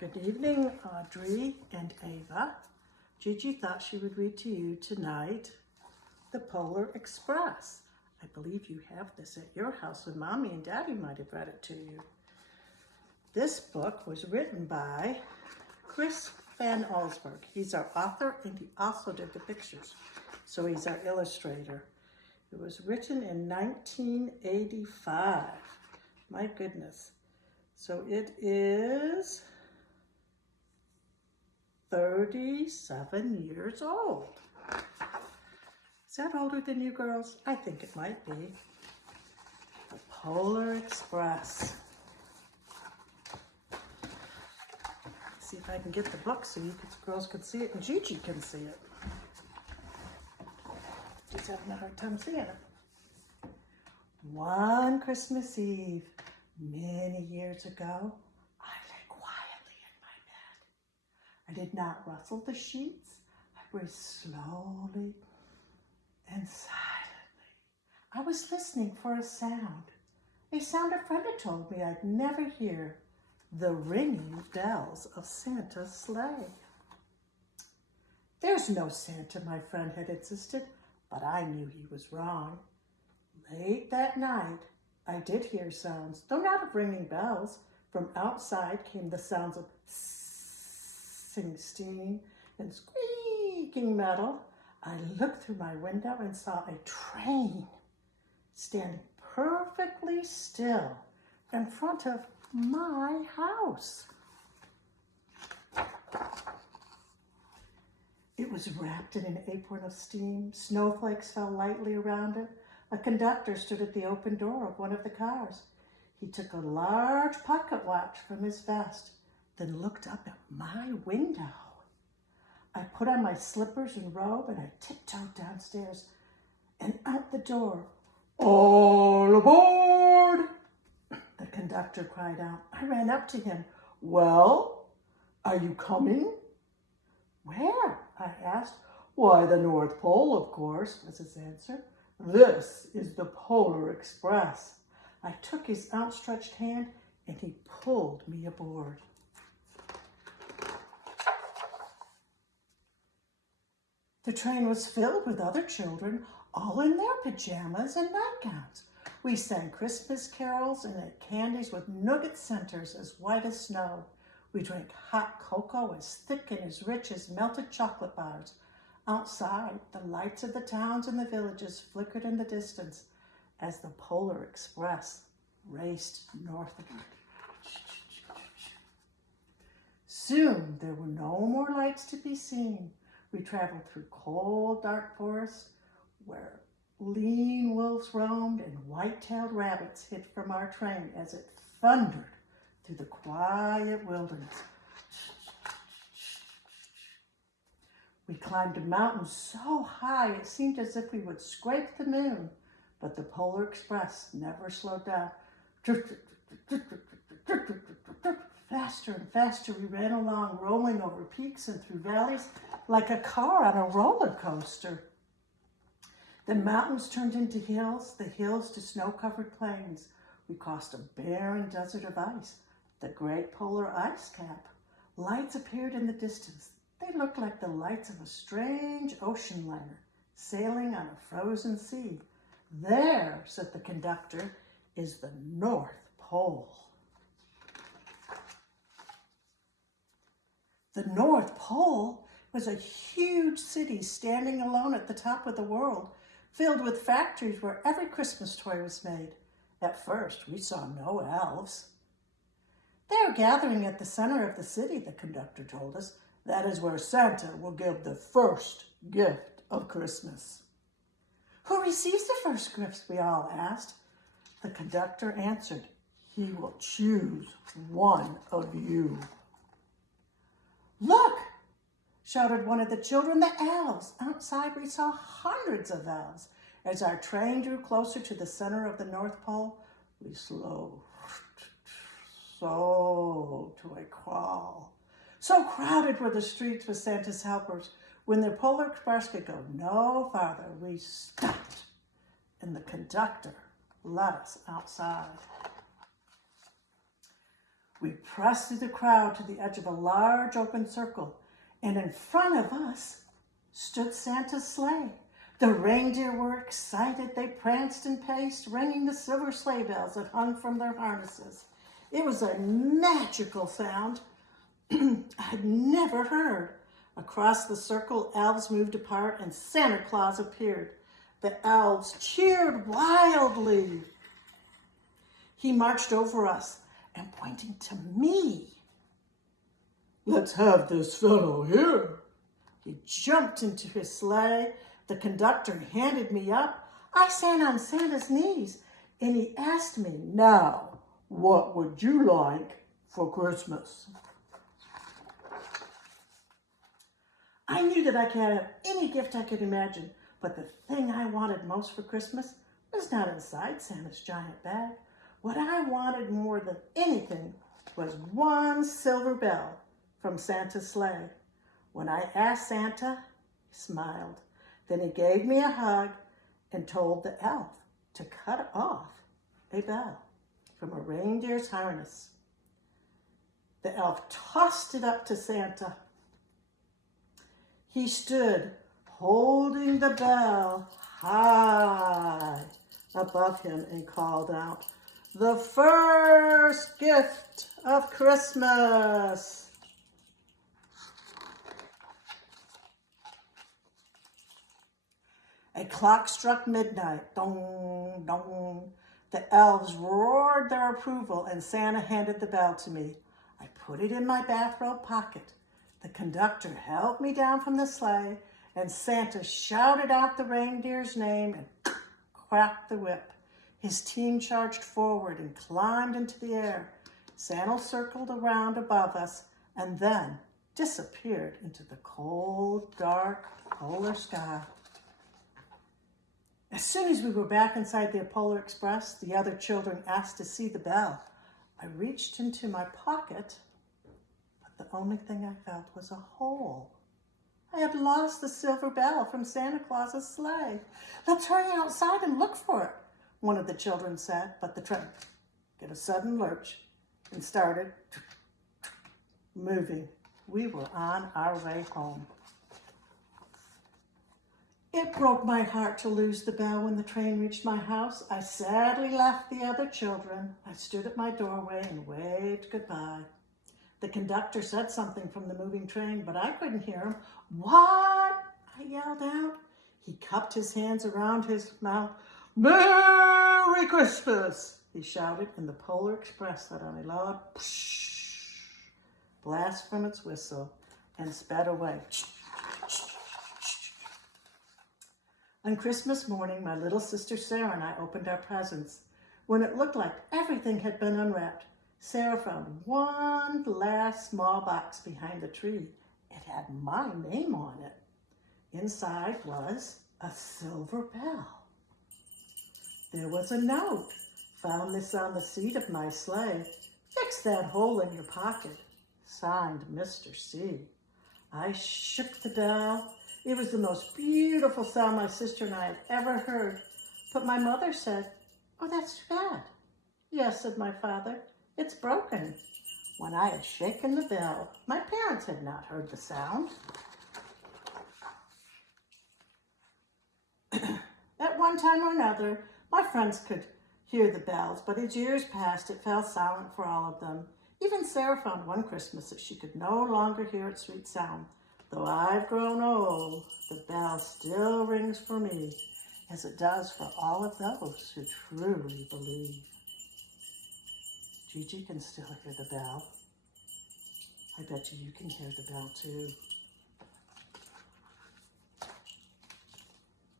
Good evening, Audrey and Ava. Gigi thought she would read to you tonight The Polar Express. I believe you have this at your house, and Mommy and Daddy might have read it to you. This book was written by Chris Van Allsburg. He's our author, and he also did the pictures, so he's our illustrator. It was written in 1985. My goodness. So it is 37 years old. Is that older than you girls? I think it might be. The Polar Express. Let's see if I can get the book so you girls can see it and Gigi can see it. She's having a hard time seeing it. One Christmas Eve, many years ago, I lay quietly in my bed. I did not rustle the sheets. I breathed slowly and silently. I was listening for a sound a friend had told me I'd never hear: the ringing bells of Santa's sleigh. There's no Santa, my friend had insisted, but I knew he was wrong. Late that night, I did hear sounds, though not of ringing bells. From outside came the sounds of steam and squeaking metal. I looked through my window and saw a train standing perfectly still in front of my house. It was wrapped in an apron of steam. Snowflakes fell lightly around it. A conductor stood at the open door of one of the cars. He took a large pocket watch from his vest, then looked up at my window. I put on my slippers and robe, and I tiptoed downstairs and out the door. "All aboard!" the conductor cried out. I ran up to him. "Well, are you coming?" "Where?" I asked. "Why, the North Pole, of course," was his answer. "This is the Polar Express." I took his outstretched hand and he pulled me aboard. The train was filled with other children, all in their pajamas and nightgowns. We sang Christmas carols and ate candies with nougat centers as white as snow. We drank hot cocoa as thick and as rich as melted chocolate bars. Outside, the lights of the towns and the villages flickered in the distance as the Polar Express raced northward. Soon, there were no more lights to be seen. We traveled through cold, dark forests where lean wolves roamed and white-tailed rabbits hid from our train as it thundered through the quiet wilderness. We climbed a mountain so high it seemed as if we would scrape the moon, but the Polar Express never slowed down. Faster and faster we ran along, rolling over peaks and through valleys like a car on a roller coaster. The mountains turned into hills, the hills to snow-covered plains. We crossed a barren desert of ice, the great polar ice cap. Lights appeared in the distance. They looked like the lights of a strange ocean liner sailing on a frozen sea. "There," said the conductor, "is the North Pole." The North Pole was a huge city standing alone at the top of the world, filled with factories where every Christmas toy was made. At first, we saw no elves. "They are gathering at the center of the city," the conductor told us. "That is where Santa will give the first gift of Christmas." "Who receives the first gifts?" we all asked. The conductor answered, "He will choose one of you." "Look!" shouted one of the children, "the elves." Outside we saw hundreds of elves. As our train drew closer to the center of the North Pole, we slowed to a crawl. So crowded were the streets with Santa's helpers. When the Polar Express could go no farther, we stopped, and the conductor let us outside. We pressed through the crowd to the edge of a large open circle, and in front of us stood Santa's sleigh. The reindeer were excited. They pranced and paced, ringing the silver sleigh bells that hung from their harnesses. It was a magical sound I'd never heard. Across the circle, elves moved apart and Santa Claus appeared. The elves cheered wildly. He marched over us and pointing to me. "Let's have this fellow here." He jumped into his sleigh. The conductor handed me up. I sat on Santa's knees and he asked me, "Now, what would you like for Christmas?" I knew that I could have any gift I could imagine, but the thing I wanted most for Christmas was not inside Santa's giant bag. What I wanted more than anything was one silver bell from Santa's sleigh. When I asked Santa, he smiled. Then he gave me a hug and told the elf to cut off a bell from a reindeer's harness. The elf tossed it up to Santa. He stood holding the bell high above him and called out, "The first gift of Christmas." A clock struck midnight. Dong, dong. The elves roared their approval and Santa handed the bell to me. I put it in my bathrobe pocket. The conductor held me down from the sleigh and Santa shouted out the reindeer's name and cracked the whip. His team charged forward and climbed into the air. Santa circled around above us and then disappeared into the cold, dark polar sky. As soon as we were back inside the Polar Express, the other children asked to see the bell. I reached into my pocket, but the only thing I felt was a hole. I had lost the silver bell from Santa Claus's sleigh. "Let's hurry outside and look for it," one of the children said, but the train gave a sudden lurch and started moving. We were on our way home. It broke my heart to lose the bell when the train reached my house. I sadly left the other children. I stood at my doorway and waved goodbye. The conductor said something from the moving train, but I couldn't hear him. "What?" I yelled out. He cupped his hands around his mouth. "Merry Christmas," he shouted, and the Polar Express let out a loud blast from its whistle and sped away. On Christmas morning, my little sister Sarah and I opened our presents. When it looked like everything had been unwrapped, Sarah found one last small box behind the tree. It had my name on it. Inside was a silver bell. There was a note. "Found this on the seat of my sleigh. Fix that hole in your pocket. Signed, Mr. C." I shook the bell. It was the most beautiful sound my sister and I had ever heard. But my mother said, "Oh, that's too bad." "Yes," said my father, "it's broken." When I had shaken the bell, my parents had not heard the sound. At one time or another, my friends could hear the bells, but as years passed, it fell silent for all of them. Even Sarah found one Christmas that she could no longer hear its sweet sound. Though I've grown old, the bell still rings for me, as it does for all of those who truly believe. Gigi can still hear the bell. I bet you can hear the bell too.